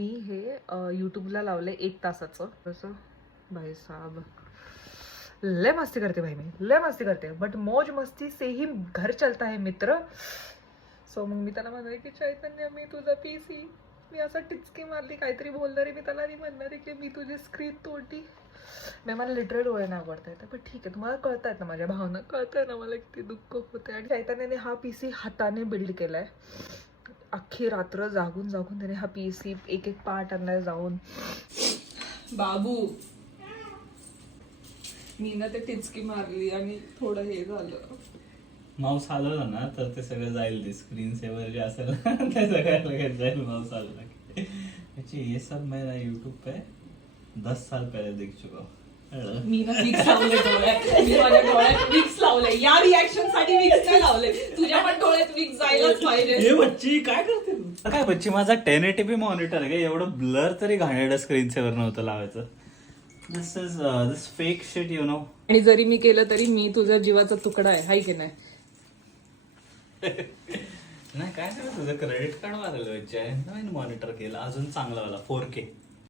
मी हे यूट्यूबला लावले 1 तासाचं. तसं भाई साहब लय मस्ती करते भाई, मी लय मस्ती करते, बट मौज मस्ती से ही घर चलता है मित्र. सो मग मी त्याला म्हणाले की चैतन्य मी तुझा पीसी, मी असं टिचकी मारली काहीतरी बोलणार आहे, मी त्याला नाही म्हणणार आहे की मी तुझी स्क्रीन तोडली. मी मला लिटरल डोळे नाही आवडता येतं, पण ठीक आहे, तुम्हाला कळतायत ना माझ्या भावना, कळतंय ना मला किती दुःख होते. आणि चैतन्याने हा पीसी हाताने बिल्ड केलाय. अख्खी रात्र जागून जागून त्याने हा पीसी एक एक पार्ट आणलाय जाऊन. बाबू मी ना ते टिचकी मारली आणि थोडं हे झालं. माऊस हलवला ना तर ते सगळं जाईल, ते स्क्रीन सेवर जे असेल ना ते सगळं लगेच जाईल माऊस हलवला की. ये सब मैं यूट्यूब पे 10 साल पहले देख चुका हूँ. मी ना विक्स लावले डोळ्यात, मी माझ्या डोळ्यात विक्स लावले. या रिॲक्शन साठी विक्स नाही लावले, तुझ्या पण डोळ्यात विक्स जायलाच पाहिजे. हे बच्ची काय करते तू? काय बच्ची, माझा 1080p मॉनिटर आहे, एवढं ब्लर तरी घाणेरडं स्क्रीन सेवर नव्हतं लावायचं. This is this fake shit you know. आणि जरी मी केलं तरी मी तुझ्या जीवाचा तुकडा आहे, हाय की नाही? नाही काय नाही, तुझं क्रेडिट कार्ड वाढलं, नवीन मॉनिटर केलं अजून चांगलं वाला 4K.